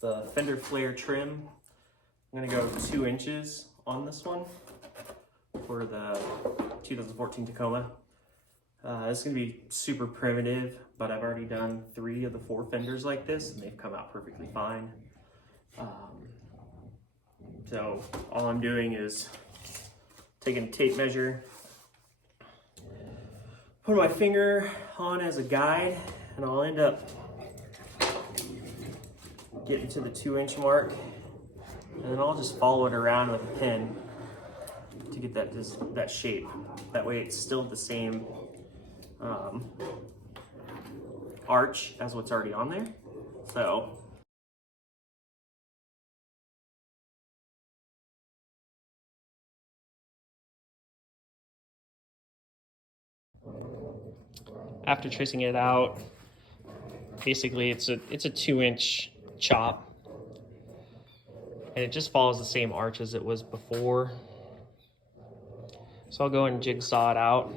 the fender flare trim. I'm gonna go 2 inches on this one for the 2014 Tacoma. This is gonna be super primitive, but I've already done 3 of the 4 fenders like this and they've come out perfectly fine. So all I'm doing is taking a tape measure, put my finger on as a guide, and I'll end up getting to the 2-inch mark, and then I'll just follow it around with a pin to get that shape. That way it's still the same arch as what's already on there. So after tracing it out, basically it's a 2-inch chop, and it just follows the same arch as it was before. So I'll go and jigsaw it out.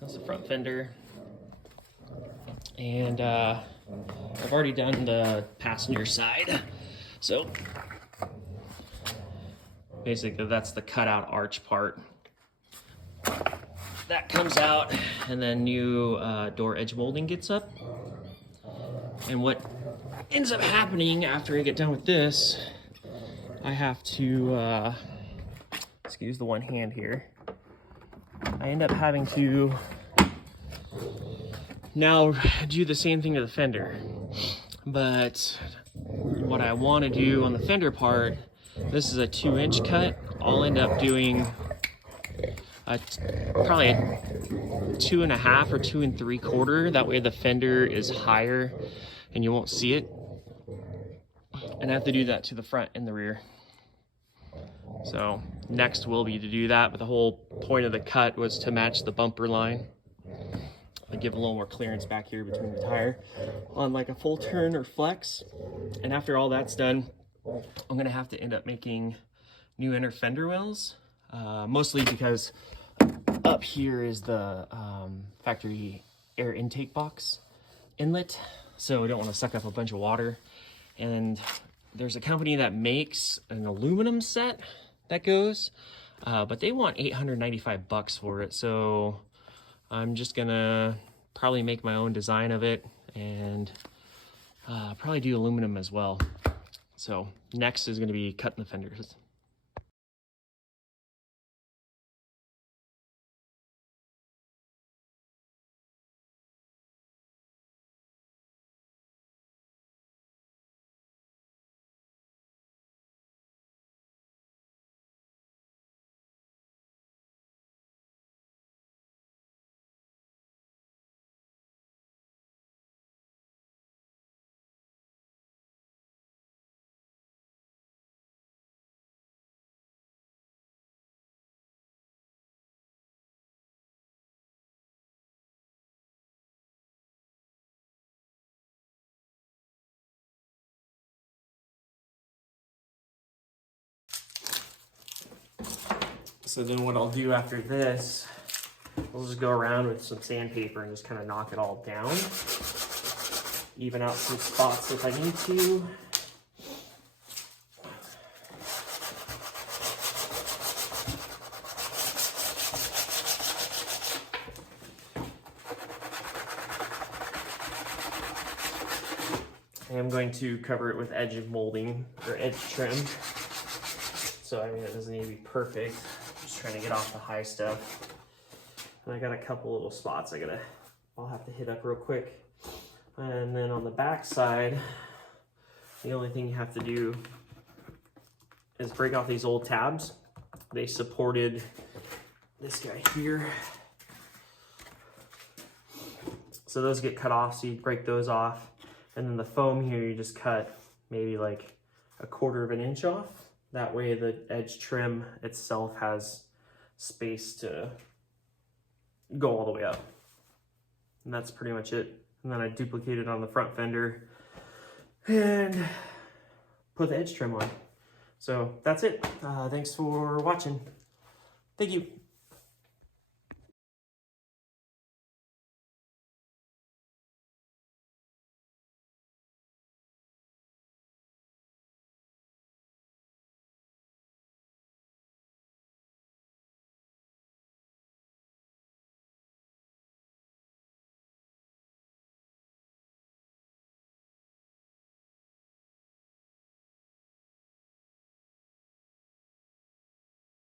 That's the front fender. And I've already done the passenger side. So basically that's the cutout arch part. That comes out, and then new door edge molding gets up. And what ends up happening after I get done with this, I have to, excuse the one hand here, I end up having to now do the same thing to the fender. But what I want to do on the fender part, this is a 2-inch cut. I'll end up doing probably a 2.5 or 2 3/4. That way the fender is higher and you won't see it. And I have to do that to the front and the rear. So next will be to do that, but the whole point of the cut was to match the bumper line. I give a little more clearance back here between the tire on like a full turn or flex. And after all that's done, I'm gonna have to end up making new inner fender wells, mostly because up here is the factory air intake box inlet, so we don't want to suck up a bunch of water. And there's a company that makes an aluminum set that goes, but they want $895 for it. So I'm just gonna probably make my own design of it and probably do aluminum as well. So next is gonna be cutting the fenders. So then what I'll do after this, we'll just go around with some sandpaper and just kind of knock it all down. Even out some spots if I need to. I am going to cover it with edge molding or edge trim. So I mean, it doesn't need to be perfect. Just trying to get off the high stuff. And I got a couple little spots I'll have to hit up real quick. And then on the back side, the only thing you have to do is break off these old tabs. They supported this guy here. So those get cut off, so you break those off. And then the foam here, you just cut maybe like 1/4 inch off. That way the edge trim itself has space to go all the way up. And that's pretty much it. And then I duplicate it on the front fender and put the edge trim on. So that's it. Thanks for watching. Thank you.